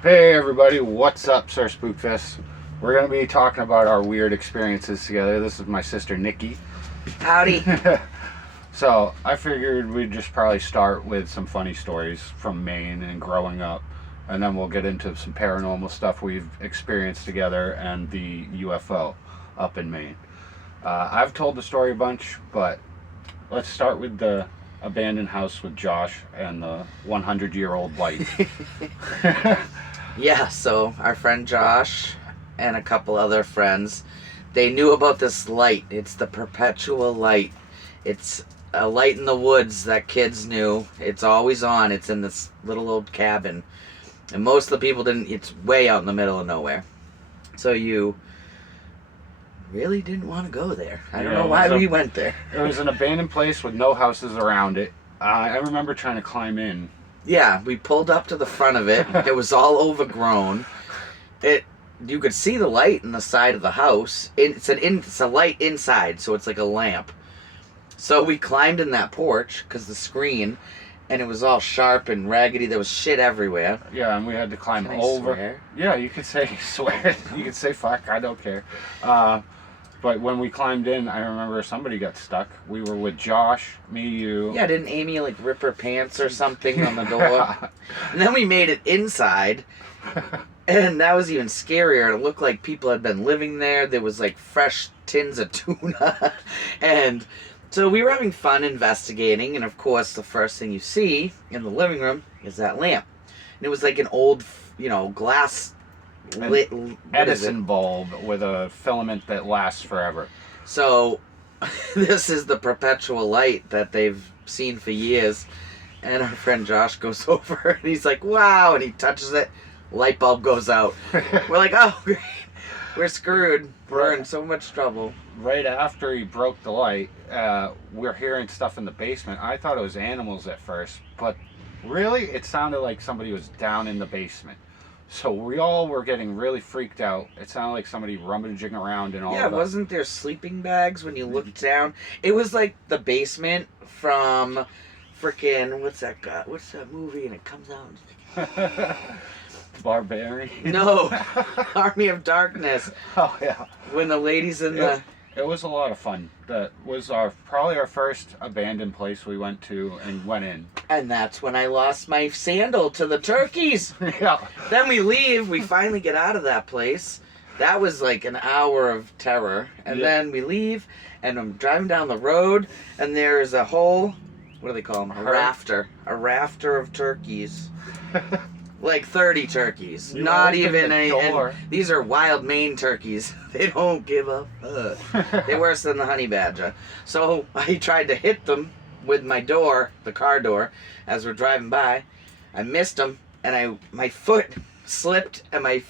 Hey everybody, what's up, Sir Spookfest? We're going to be talking about our weird experiences together. This is my sister Nikki. Howdy. So I figured we'd just probably start with some funny stories from Maine and growing up, and then we'll get into some paranormal stuff we've experienced together and the UFO up in Maine. I've told the story a bunch, but let's start with the abandoned house with Josh and the 100-year-old light. Yeah, so our friend Josh and a couple other friends, they knew about this light. It's the perpetual light. It's a light in the woods that kids knew. It's always on. It's in this little old cabin. And most of the people didn't. It's way out in the middle of nowhere. So you really didn't want to go there. I don't know why we went there. It was an abandoned place with no houses around it. I remember trying to climb in. Yeah, we pulled up to the front of it. It was all overgrown. You could see the light in the side of the house. It's a light inside, so it's like a lamp. So we climbed in that porch because the screen, and it was all sharp and raggedy. There was shit everywhere. Yeah, and we had to climb Can I over. swear? Yeah, you could say swear. You could say fuck. I don't care. But when we climbed in, I remember somebody got stuck. We were with Josh, me, you. Yeah, didn't Amy like rip her pants or something on the door? And then we made it inside, and that was even scarier. It looked like people had been living there. There was like fresh tins of tuna, and so we were having fun investigating. And of course, the first thing you see in the living room is that lamp, and it was like an old, glass. Lit, Edison bulb with a filament that lasts forever. So this is the perpetual light that they've seen for years, and our friend Josh goes over and he's like, wow, and he touches it, light bulb goes out. We're like, oh great, we're screwed, we're in so much trouble. Right after he broke the light, we're hearing stuff in the basement. I thought it was animals at first, but really it sounded like somebody was down in the basement. So we all were getting really freaked out. It sounded like somebody rummaging around and all Yeah, of that. wasn't there sleeping bags when you looked down? It was like the basement from frickin' what's that movie, and it comes out. Barbarian? No, Army of Darkness. Oh yeah. When the ladies in the... It was a lot of fun. That was probably our first abandoned place we went to and went in. And that's when I lost my sandal to the turkeys. Yeah. Then we leave. We finally get out of that place. That was like an hour of terror. And then we leave, and I'm driving down the road, and there's a whole, what do they call them? A rafter. A rafter of turkeys. Like 30 turkeys. You Not opened even the door. these are wild Maine turkeys. They don't give a fuck. They're worse than the honey badger. So I tried to hit them with my door, the car door, as we're driving by. I missed them, and my foot slipped, and my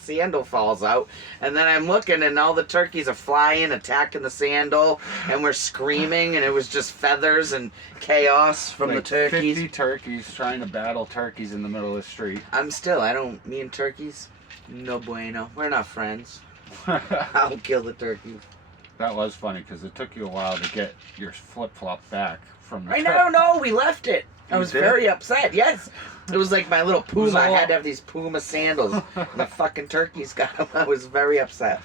sandal falls out. And then I'm looking, and all the turkeys are flying, attacking the sandal, and we're screaming, and it was just feathers and chaos from like the turkeys. 50 turkeys trying to battle turkeys in the middle of the street. Me and turkeys, no bueno. We're not friends. I'll kill the turkeys. That was funny because it took you a while to get your flip-flop back from the No, we left it. I was very upset. Yes. It was like my little Puma. I had to have these Puma sandals. And the fucking turkeys got them. I was very upset.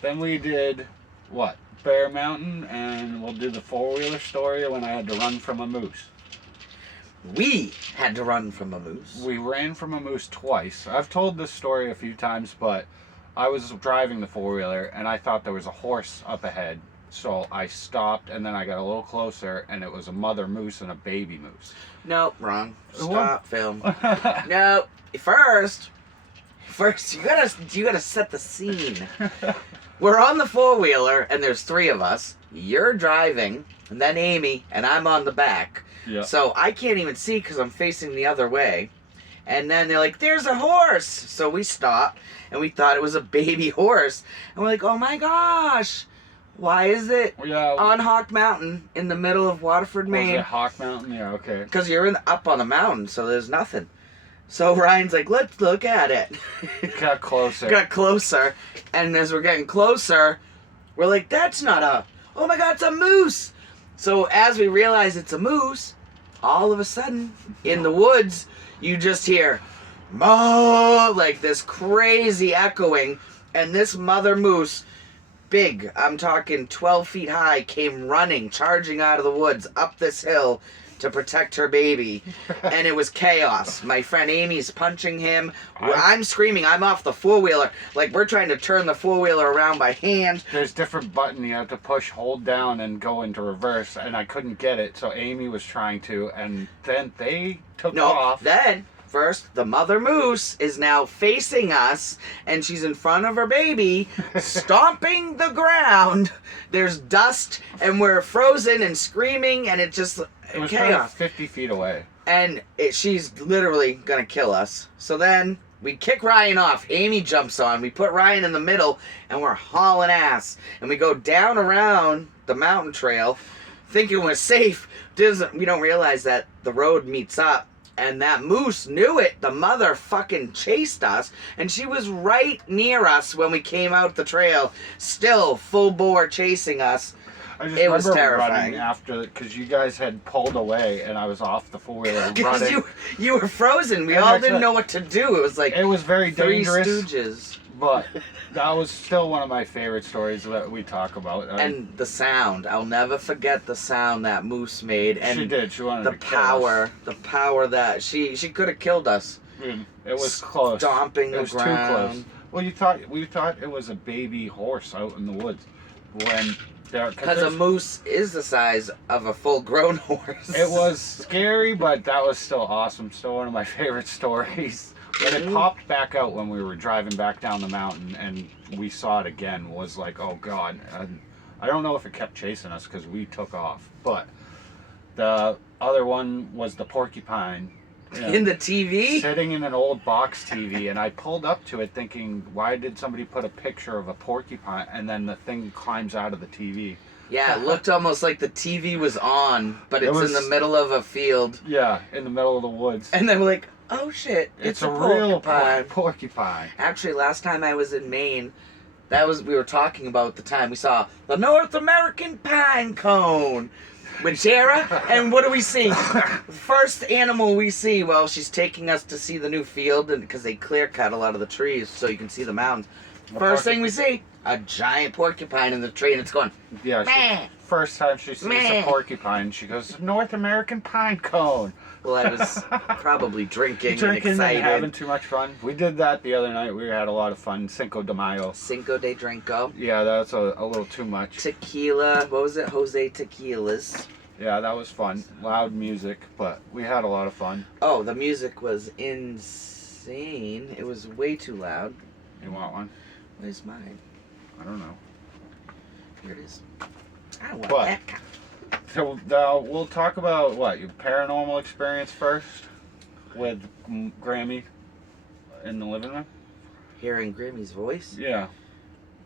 Then we did, what, Bear Mountain, and we'll do the four-wheeler story when I had to run from a moose. We had to run from a moose. We ran from a moose twice. I've told this story a few times, but I was driving the four-wheeler, and I thought there was a horse up ahead. So I stopped, and then I got a little closer, and it was a mother moose and a baby moose. Nope, wrong. Stop, film. No, first you gotta set the scene. We're on the four-wheeler, and there's three of us. You're driving, and then Amy, and I'm on the back. Yeah. So I can't even see because I'm facing the other way. And then they're like, there's a horse. So we stopped, and we thought it was a baby horse. And we're like, oh my gosh. Why is it on Hawk Mountain in the middle of Waterford, Maine? Was it Hawk Mountain? Yeah, okay. Because you're up on the mountain, so there's nothing. So Ryan's like, let's look at it. Got closer. Got closer. And as we're getting closer, we're like, that's not oh my God, it's a moose. So as we realize it's a moose, all of a sudden, in the woods, you just hear, moo, like this crazy echoing, and this mother moose, big, I'm talking 12 feet high, came running, charging out of the woods up this hill to protect her baby, and it was chaos. My friend Amy's punching him. I'm screaming. I'm off the four-wheeler. Like, we're trying to turn the four-wheeler around by hand. There's different button you have to push, hold down, and go into reverse, and I couldn't get it, so Amy was trying to, and then they took off. Then, first, the mother moose is now facing us, and she's in front of her baby, stomping the ground. There's dust, and we're frozen and screaming, and it was chaos. 50 feet away. And she's literally gonna kill us. So then we kick Ryan off. Amy jumps on. We put Ryan in the middle, and we're hauling ass. And we go down around the mountain trail, thinking we're safe. We don't realize that the road meets up. And that moose knew it. The mother fucking chased us. And she was right near us when we came out the trail. Still full bore chasing us. It was terrifying. Running after, because you guys had pulled away, and I was off the four-wheeler Because running. you were frozen. We all didn't know what to do. It was like it was very dangerous. Three Stooges. But that was still one of my favorite stories that we talk about. And the sound. I'll never forget the sound that moose made. And she did. She wanted to kill us. The power that she could have killed us. It was close. Stomping the ground. It was too close. Well, we thought it was a baby horse out in the woods when. Because a moose is the size of a full-grown horse. It was scary, but that was still awesome. Still one of my favorite stories. When it popped back out when we were driving back down the mountain, and we saw it again, was like, oh god. I don't know if it kept chasing us because we took off. But the other one was the porcupine. In the TV? Sitting in an old box TV, and I pulled up to it thinking, why did somebody put a picture of a porcupine, and then the thing climbs out of the TV? Yeah, it looked almost like the TV was on, but it's in the middle of a field. Yeah, in the middle of the woods. And then we're like, oh shit, it's a real porcupine. Porcupine. Actually, last time I was in Maine, we were talking about the time we saw the North American pine cone. With Tara, and what do we see? First animal we see, well, she's taking us to see the new field, and because they clear cut a lot of the trees so you can see the mountains. First thing we see, a giant porcupine in the tree, and it's going. Yeah, first time she sees a porcupine, she goes, North American pine cone. Well, I was probably drinking and excited. And having too much fun. We did that the other night. We had a lot of fun. Cinco de Mayo. Cinco de Drinko. Yeah, that's a little too much. Tequila. What was it? Jose Tequilas. Yeah, that was fun. Loud music, but we had a lot of fun. Oh, the music was insane. It was way too loud. You want one? Where's mine? I don't know. Here it is. I want that. So we'll talk about your paranormal experience first with Grammy in the living room. Hearing Grammy's voice. Yeah,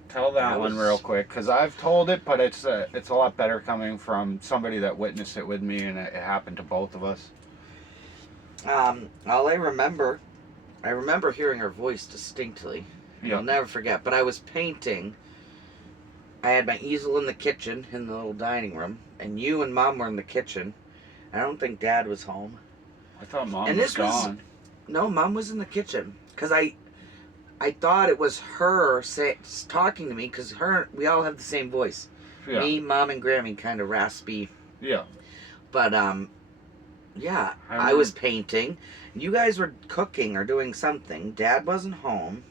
tell that one real quick, because I've told it, but it's a lot better coming from somebody that witnessed it with me, and it happened to both of us. All I remember hearing her voice distinctly. Yeah. I'll never forget. But I was painting. I had my easel in the kitchen, in the little dining room, and you and Mom were in the kitchen. I don't think Dad was home. I thought Mom was gone. No, Mom was in the kitchen. Because I thought it was her talking to me, because we all have the same voice. Yeah. Me, Mom, and Grammy, kind of raspy. Yeah. But, yeah, I was painting. You guys were cooking or doing something. Dad wasn't home.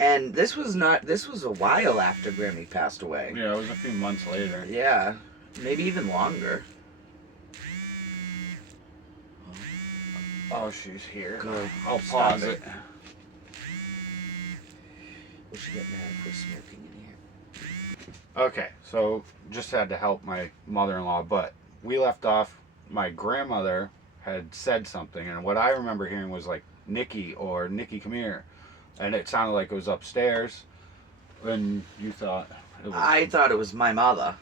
And this was a while after Grammy passed away. Yeah, it was a few months later. Yeah, maybe even longer. Oh, she's here. Good. I'll pause it. We should get mad if we're smoking in here. Okay, so just had to help my mother-in-law, but we left off, my grandmother had said something, and what I remember hearing was like, Nikki, or Nikki, come here. And it sounded like it was upstairs, and you thought it was... I thought it was my mother,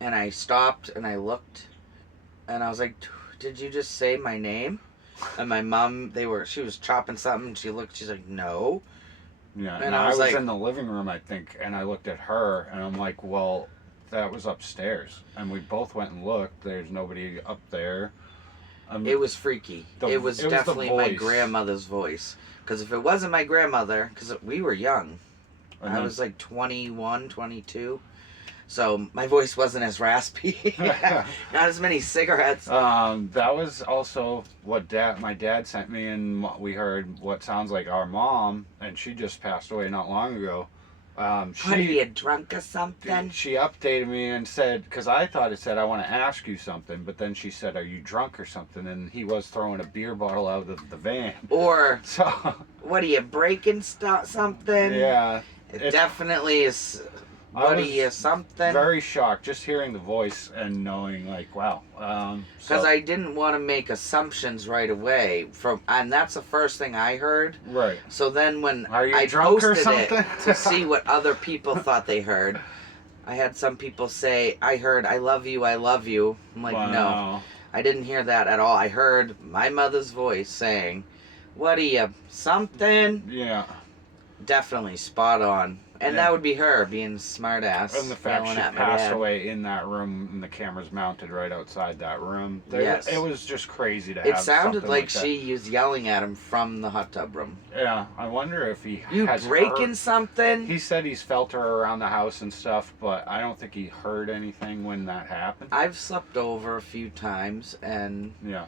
and I stopped, and I looked, and I was like, did you just say my name? And my mom, she was chopping something, and she looked, she's like, no. Yeah, and I was like, in the living room, I think, and I looked at her, and I'm like, well, that was upstairs. And we both went and looked. There's nobody up there. It was freaky. It was the definitely my voice. grandmother's voice. Because if it wasn't my grandmother, because we were young, I was like 21, 22. So my voice wasn't as raspy. Not as many cigarettes. That was also what my dad sent me, and we heard what sounds like our mom, and she just passed away not long ago. What, are you drunk or something? She updated me and said, because I thought it said, I want to ask you something, but then she said, are you drunk or something? And he was throwing a beer bottle out of the van. Or, so, what, are you breaking something? Yeah. It definitely is. What, are you something? Very shocked just hearing the voice and knowing, like, wow. Because I didn't want to make assumptions right away, and that's the first thing I heard. Right. So then when I posted it to see what other people thought they heard, I had some people say, I heard, I love you, I love you. I'm like, wow. No, I didn't hear that at all. I heard my mother's voice saying, what are you, something? Yeah. Definitely spot on. And that would be her being smart ass. And the fact she passed away in that room, and the camera's mounted right outside that room. Yes. It was just crazy to have. It sounded something like that. She was yelling at him from the hot tub room. Yeah, I wonder if he You has breaking heard. something? He said he's felt her around the house and stuff, but I don't think he heard anything when that happened. I've slept over a few times and yeah,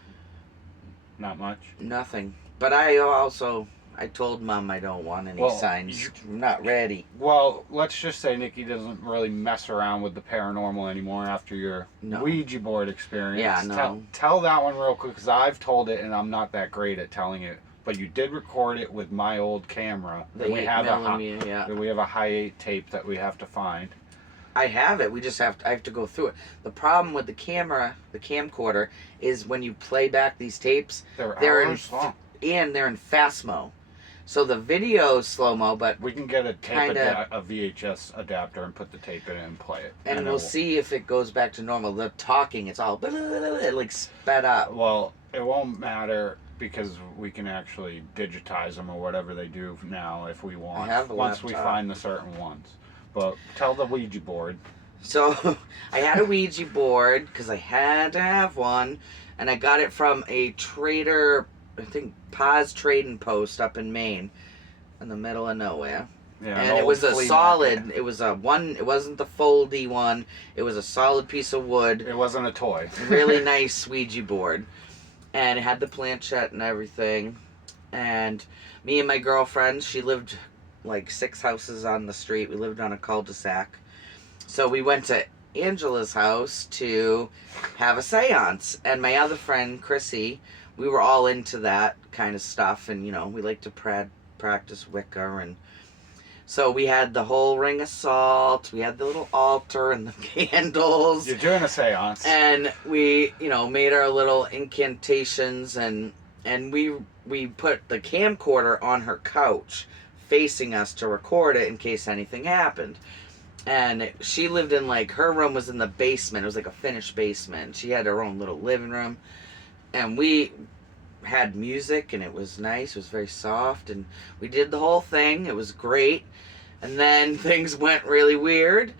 not much. Nothing. But I told Mom I don't want any signs. I'm not ready. Well, let's just say Nikki doesn't really mess around with the paranormal anymore after your Ouija board experience. Yeah, no. Tell that one real quick, because I've told it and I'm not that great at telling it. But you did record it with my old camera. We have a high 8 tape that we have to find. I have it. I have to go through it. The problem with the camcorder, is when you play back these tapes, they're in fast-mo. So the video is slow-mo, but we can get a VHS adapter and put the tape in it and play it. And we'll see if it goes back to normal. The talking, it's all like sped up. Well, it won't matter because we can actually digitize them or whatever they do now if we want. I have a once laptop. We find the certain ones. But tell the Ouija board. So I had a Ouija board because I had to have one, and I got it from a trader. I think Pa's Trading Post up in Maine, in the middle of nowhere. Yeah, and it was a solid. It was a one. It wasn't the foldy one. It was a solid piece of wood. It wasn't a toy. Really nice Ouija board, and it had the planchette and everything. And me and my girlfriend, she lived like 6 houses on the street. We lived on a cul-de-sac, so we went to Angela's house to have a seance. And my other friend Chrissy, we were all into that kind of stuff, and we like to practice Wicca, and so we had the whole ring of salt, we had the little altar and the candles. You're doing a seance. And we, made our little incantations, and we put the camcorder on her couch facing us to record it in case anything happened. And she lived in, her room was in the basement. It was like a finished basement. She had her own little living room. And we had music, and it was nice. It was very soft, and we did the whole thing. It was great. And then things went really weird.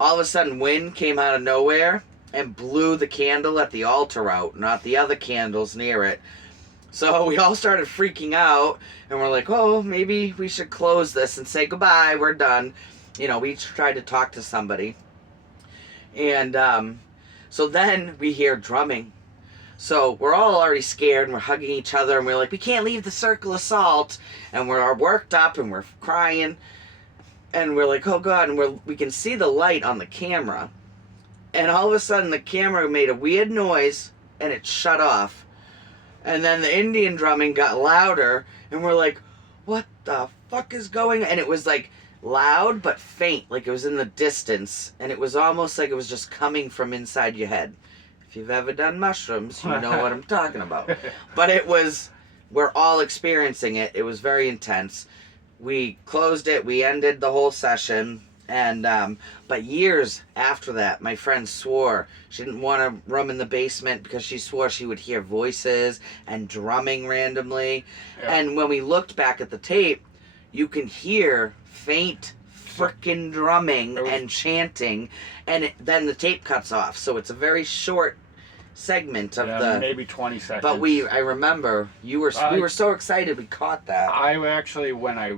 All of a sudden, wind came out of nowhere and blew the candle at the altar out, not the other candles near it. So we all started freaking out, and we're like, oh, maybe we should close this and say goodbye. We're done. We tried to talk to somebody. And so then we hear drumming. So we're all already scared, and we're hugging each other, and we're like, we can't leave the circle of salt. And we're worked up, and we're crying. And we're like, oh, God. And we can see the light on the camera. And all of a sudden, the camera made a weird noise, and it shut off. And then the Indian drumming got louder, and we're like, what the fuck is going on? And it was like loud but faint, like it was in the distance. And it was almost like it was just coming from inside your head. If you've ever done mushrooms, you know what I'm talking about. But we're all experiencing it. It was very intense. We closed it. We ended the whole session. And, but years after that, my friend swore she didn't want a room in the basement because she swore she would hear voices and drumming randomly. Yeah. And when we looked back at the tape, you can hear faint frickin' drumming and chanting, and then the tape cuts off. So it's a very short segment of maybe 20 seconds. But I remember we were so excited we caught that. I actually,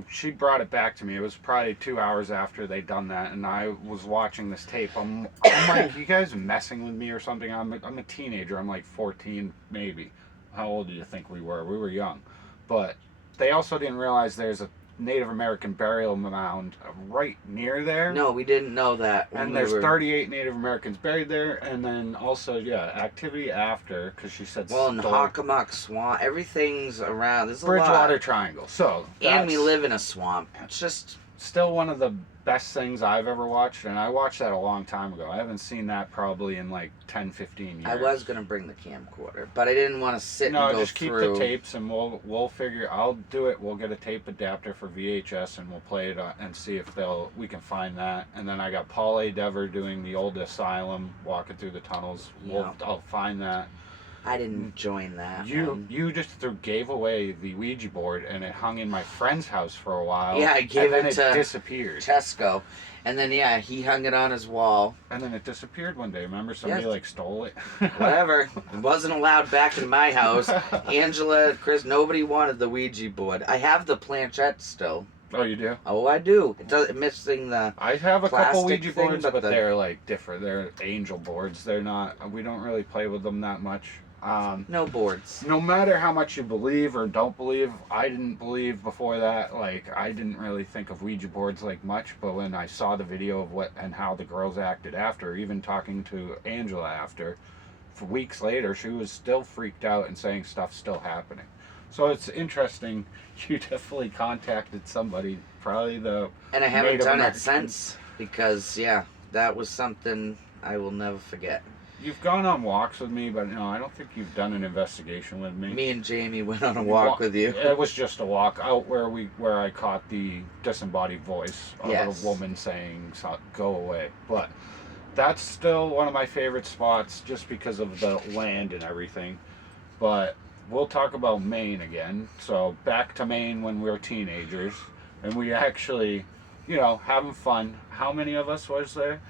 she brought it back to me, it was probably 2 hours after they'd done that, and I was watching this tape. I'm like, you guys are messing with me or something? I'm a teenager. I'm like 14, maybe. How old do you think we were? We were young. But they also didn't realize there's a Native American burial mound right near there. No, we didn't know that. And there's 38 Native Americans buried there, and then also, activity after, because she said... Well, in Hockomock Swamp, everything's around. There's a lot. Bridgewater Triangle. So, and we live in a swamp. It's just... Still one of the best things I've ever watched, and I watched that a long time ago. I haven't seen that probably in like 10, 15 years. I was going to bring the camcorder, but I didn't want to sit and go just through. keep the tapes, and we'll figure... I'll do it. We'll get a tape adapter for VHS, and we'll play it and see if we can find that. And then I got Paul A. Dever doing the old asylum, walking through the tunnels. Yeah. I'll find that. I didn't join that. You just gave away the Ouija board, and it hung in my friend's house for a while. Yeah, I gave and it then to disappeared. Tesco, and then he hung it on his wall. And then it disappeared one day. Remember, somebody stole it. Whatever. It wasn't allowed back in my house. Angela, Chris, nobody wanted the Ouija board. I have the planchette still. Oh, you do? Oh, I do. It's missing the. I have a couple Ouija thing, boards, but they're like different. They're angel boards. They're not. We don't really play with them that much. No boards. No matter how much you believe or don't believe, I didn't believe before that. Like, I didn't really think of Ouija boards like much, but when I saw the video of what and how the girls acted after, even talking to Angela after, for weeks later, she was still freaked out and saying stuff's still happening. So it's interesting. You definitely contacted somebody, probably the. And I haven't Native done American. it since because that was something I will never forget. You've gone on walks with me, but no, I don't think you've done an investigation with me. Me and Jamie went on a walk with you. It was just a walk out where I caught the disembodied voice of a woman saying, "Go away." But that's still one of my favorite spots, just because of the land and everything. But we'll talk about Maine again. So back to Maine when we were teenagers, and we actually, having fun. How many of us was there?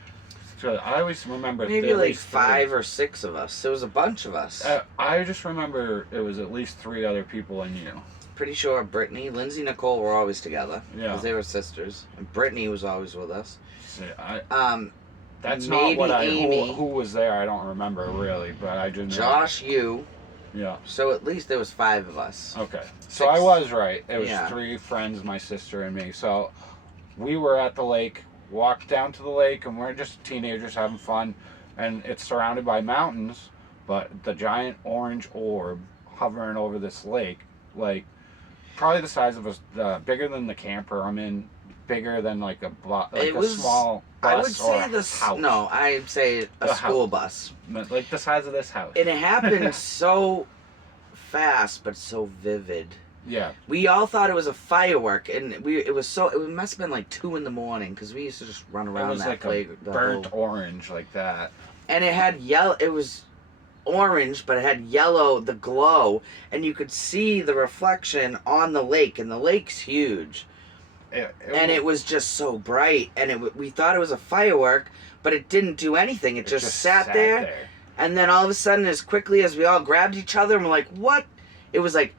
So I always remember maybe like 5 or 6 of us. There was a bunch of us. I just remember it was at least 3 other people and you. Pretty sure Brittany, Lindsay, Nicole were always together. Yeah. Because they were sisters. And Brittany was always with us. See, that's not what Amy, who was there. I don't remember really, but I just Josh, you. Yeah. So at least there was 5 of us. Okay. So I was right. It was 3 friends, my sister, and me. So we were at the lake. Walked down to the lake, and we're just teenagers having fun, and it's surrounded by mountains, but the giant orange orb hovering over this lake, like probably the size of bigger than the camper I'm in, bigger than like a small bus. I would say house. No, I'd say a school bus, like the size of this house. And it happened so fast, but so vivid. Yeah. We all thought it was a firework, and it must have been like 2 in the morning because we used to just run around that playground. It was like a burnt orange like that. And it had it was orange, but it had yellow, the glow, and you could see the reflection on the lake, and the lake's huge. It was just so bright, and we thought it was a firework, but it didn't do anything. It just sat there, and then all of a sudden, as quickly as we all grabbed each other, and we're like, what? It was like...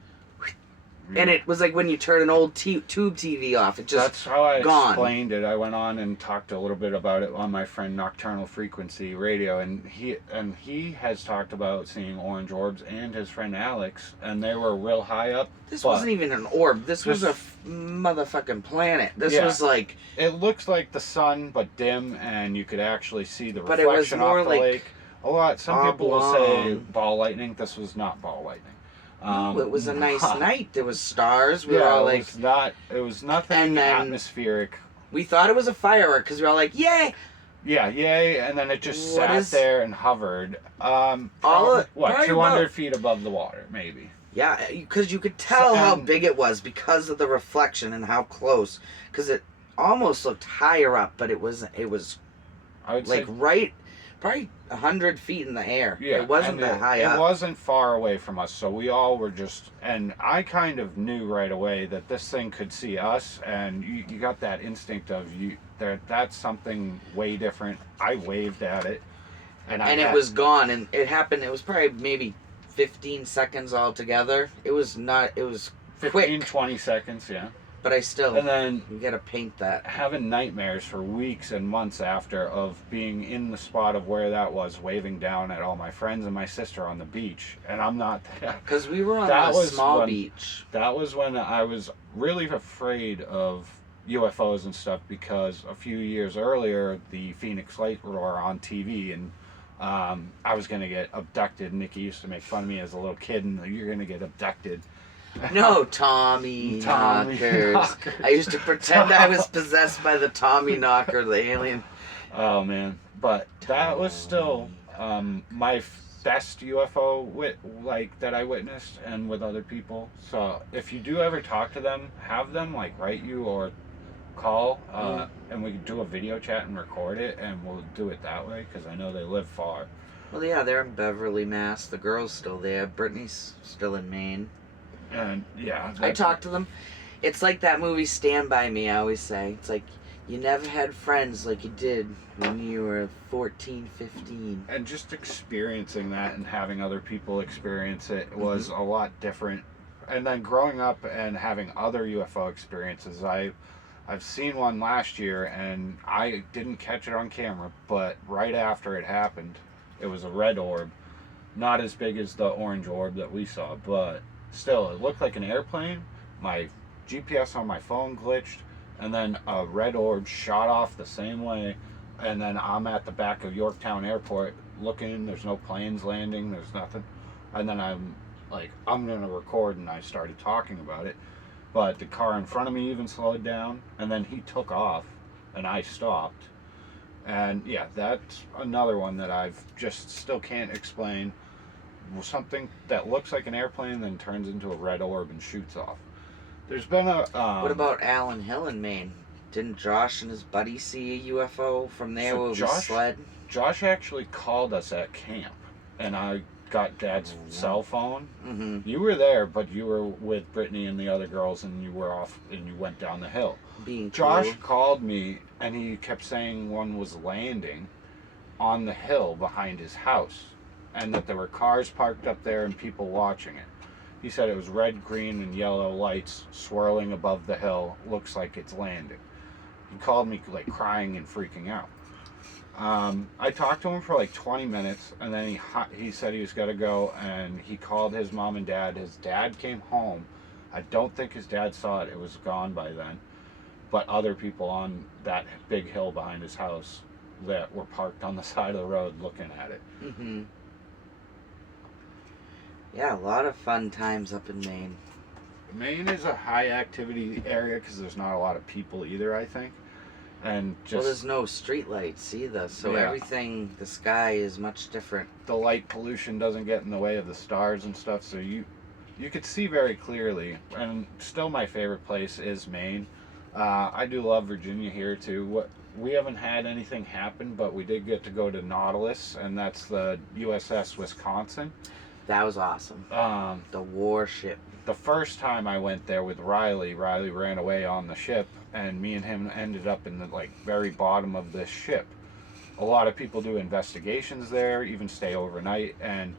And it was like when you turn an old tube TV off. It just That's how I gone. Explained it. I went on and talked a little bit about it on my friend Nocturnal Frequency Radio, and he has talked about seeing orange orbs, and his friend Alex, and they were real high up. This wasn't even an orb. This was a motherfucking planet. This was like... It looks like the sun, but dim, and you could actually see the reflection it was more off the like lake. Some people will say ball lightning. This was not ball lightning. No, it was a nice night. There was stars. We were all like... It was nothing atmospheric. We thought it was a firework because we were all like, yay! Yeah, yay, and then it just sat there and hovered. 200 feet above the water, maybe. Yeah, because you could tell how big it was because of the reflection and how close. Because it almost looked higher up, but it was I would like say, probably 100 feet in the air. Yeah, it wasn't that high up. It wasn't far away from us, so we all were just... And I kind of knew right away that this thing could see us, and you got that instinct of that's something way different. I waved at it, And it was gone, and it happened. It was probably maybe 15 seconds altogether. It was 15, quick, 20 seconds, yeah. but I still. And then you gotta paint that. having nightmares for weeks and months after of being in the spot of where that was, waving down at all my friends and my sister on the beach, and I'm not there. Because we were on That a was small when- beach. That was when I was really afraid of UFOs and stuff, because a few years earlier the Phoenix Lights were on TV, and I was gonna get abducted. Nikki used to make fun of me as a little kid, and you're gonna get abducted. No, Tommy knockers. I used to pretend I was possessed by the Tommy knocker, the alien. Oh man, but that was still my best UFO that I witnessed, and with other people. So if you do ever talk to them, have them like write you or call, and we can do a video chat and record it, and we'll do it that way, because I know they live far. Well, yeah, they're in Beverly, Mass. The girl's still there. Brittany's still in Maine. And yeah, I talk to them. It's like that movie Stand By Me, I always say. It's like you never had friends like you did when you were 14, 15. And just experiencing that and having other people experience it was a lot different. And then growing up and having other UFO experiences, I've seen one last year, and I didn't catch it on camera, but right after it happened, it was a red orb. Not as big as the orange orb that we saw, but still, it looked like an airplane. My GPS on my phone glitched, and then a red orb shot off the same way, and then I'm at the back of Yorktown Airport looking. There's no planes landing, there's nothing. And then I'm like, I'm gonna record, and I started talking about it. But the car in front of me even slowed down, and then he took off, and I stopped. And yeah, that's another one that I've just still can't explain. Something that looks like an airplane then turns into a red orb and shoots off. There's been a... what about Allen Hill in Maine? Didn't Josh and his buddy see a UFO from there where we sled? Josh actually called us at camp, and I got Dad's cell phone. Mm-hmm. You were there, but you were with Brittany and the other girls, and you were off, and you went down the hill. Josh called me, and he kept saying one was landing on the hill behind his house, and that there were cars parked up there and people watching it. He said it was red, green, and yellow lights swirling above the hill. Looks like it's landing. He called me like crying and freaking out. I talked to him for like 20 minutes, and then he said he was going to go, and he called his mom and dad. His dad came home. I don't think his dad saw it. It was gone by then. But other people on that big hill behind his house that were parked on the side of the road looking at it. Mm-hmm. Yeah, a lot of fun times up in Maine. Maine is a high activity area because there's not a lot of people either, I think. And just, well, there's no street lights either, so everything, the sky is much different. The light pollution doesn't get in the way of the stars and stuff, so you could see very clearly. And still my favorite place is Maine. I do love Virginia here too. We haven't had anything happen, but we did get to go to Nautilus, and that's the USS Wisconsin. That was awesome. The warship. The first time I went there with Riley ran away on the ship, and me and him ended up in the very bottom of this ship. A lot of people do investigations there, even stay overnight, and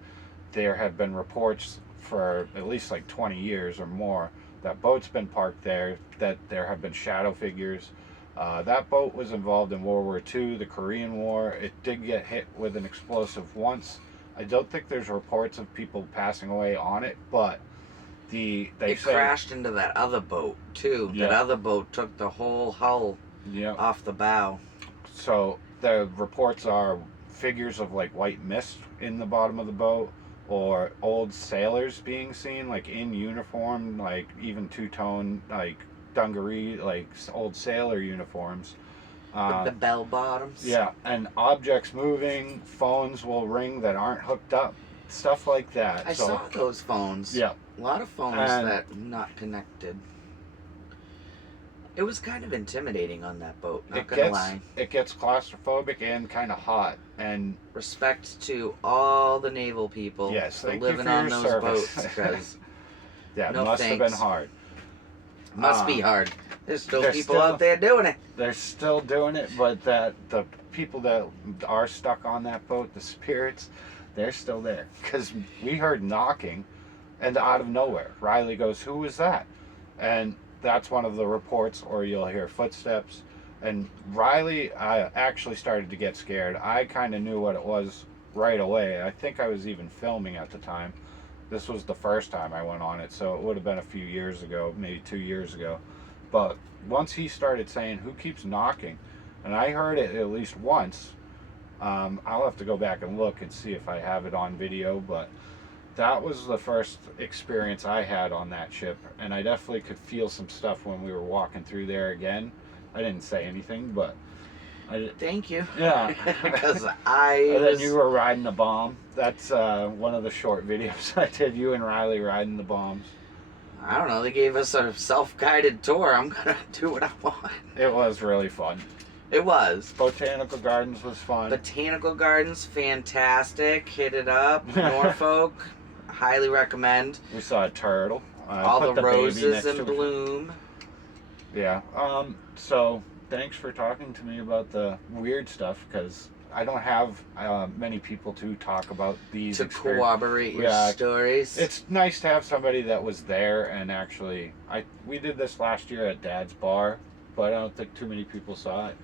there have been reports for at least 20 years or more that boats been parked there, that there have been shadow figures. That boat was involved in World War II, the Korean War. It did get hit with an explosive once. I don't think there's reports of people passing away on it, but it crashed into that other boat too. Yeah. That other boat took the whole hull off the bow. So the reports are figures of white mist in the bottom of the boat, or old sailors being seen in uniform, even two-tone dungaree, old sailor uniforms. With the bell bottoms. Yeah, and objects moving, phones will ring that aren't hooked up, stuff like that. I saw those phones. Yeah. A lot of phones that not connected. It was kind of intimidating on that boat, not gonna lie. It gets claustrophobic and kind of hot. And respect to all the naval people yes, for living on those boats, because yeah, it must have been hard. Must be hard. There's still There's people still- out there doing it. They're still doing it, but that the people that are stuck on that boat, the spirits, they're still there. Because we heard knocking, and out of nowhere, Riley goes, "Who was that?" And that's one of the reports, or you'll hear footsteps. And Riley actually started to get scared. I kind of knew what it was right away. I think I was even filming at the time. This was the first time I went on it, so it would have been a few years ago, maybe 2 years ago. But once he started saying, "Who keeps knocking?" and I heard it at least once. I'll have to go back and look and see if I have it on video, but that was the first experience I had on that ship, and I definitely could feel some stuff when we were walking through there again. I didn't say anything, but Thank you. yeah. Because And then you were riding the bomb. That's one of the short videos I did. You and Riley riding the bombs. I don't know, they gave us a self-guided tour. I'm gonna do what I want. It was really fun. It was. Botanical Gardens was fun. Botanical Gardens, fantastic. Hit it up. Norfolk, highly recommend. We saw a turtle. All put the baby roses next in to it. bloom. Yeah. So thanks for talking to me about the weird stuff, because I don't have many people to talk about these To corroborate your Yeah, stories. It's nice to have somebody that was there and actually. We did this last year at Dad's bar, but I don't think too many people saw it.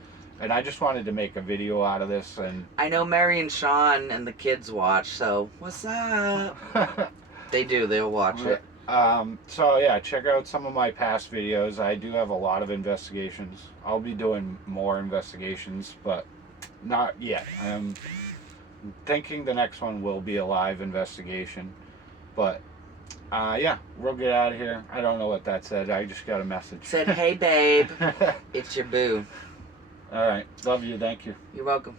And I just wanted to make a video out of this, and I know Mary and Sean and the kids watch, so what's up? They do, they'll watch it. so yeah, check out some of my past videos. I do have a lot of investigations. I'll be doing more investigations, but not yet. I'm thinking the next one will be a live investigation, but yeah, we'll get out of here. I don't know what that said. I just got a message. Said, hey babe, it's your boo. All right, love you. Thank you. You're welcome.